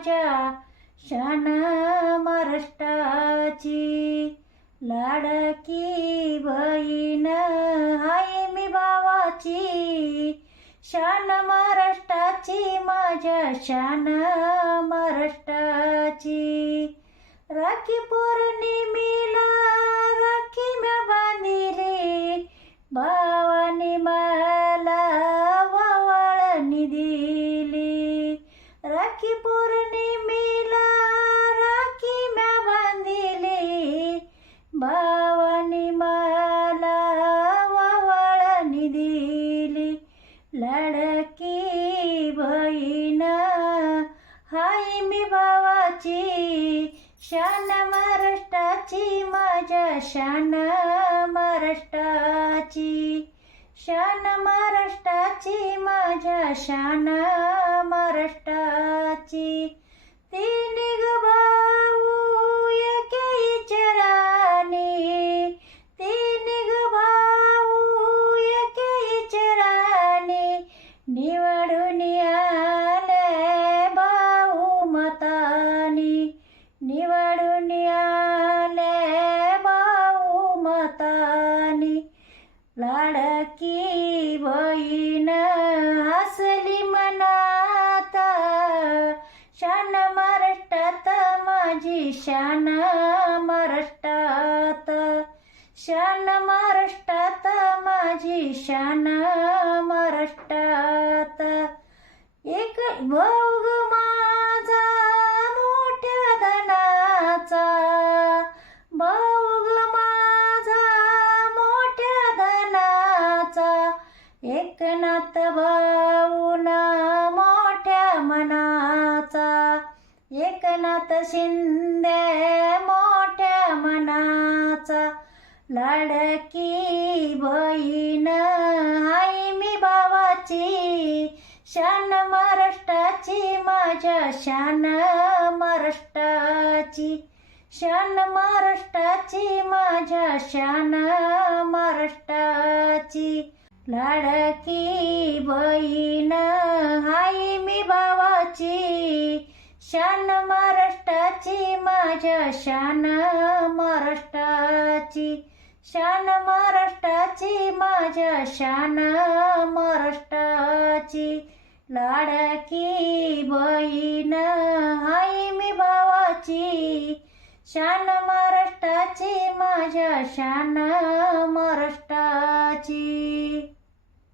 माझ्या शान महाराष्ट्राची. लाडकी बहीण आई मी भावाची. शान महाराष्ट्राची माझ्या शान महाराष्ट्राची. राखी पौर्णिमेला हाय मी भावाची शान महाराष्ट्राची माझ्या शान महाराष्ट्राची. शान महाराष्ट्राची माझ्या शान महाराष्ट्राची. तिन्ही ग भाऊ एके चराने तीन ग भाऊ एके चराने निवडून या निवडून भाऊ मतानी लाडकी बहीण हसली मनात. शान महाराष्ट्रात माझी शान महाराष्ट्रात. शान महाराष्ट्रात माझी शान महाराष्ट्रात. एक भाऊ एकनाथ भाऊना मोठ्या मनाचा. एकनाथ शिंदे मोठ्या मनाचा. लाडकी बहीण आई मी भावाची. शान महाराष्ट्राची माझ्या शान महाराष्ट्राची. शान महाराष्ट्राची माझ्या शान महाराष्ट्राची. लाडकी बहीण हाय मी भावाची शान महाराष्ट्राची माझ्या शान महाराष्ट्राची. शान महाराष्ट्राची माझ्या शान महाराष्ट्राची. लाडकी बहीण हाय मी भावाची शान महाराष्ट्राची माझ्या शान महाराष्ट्राची.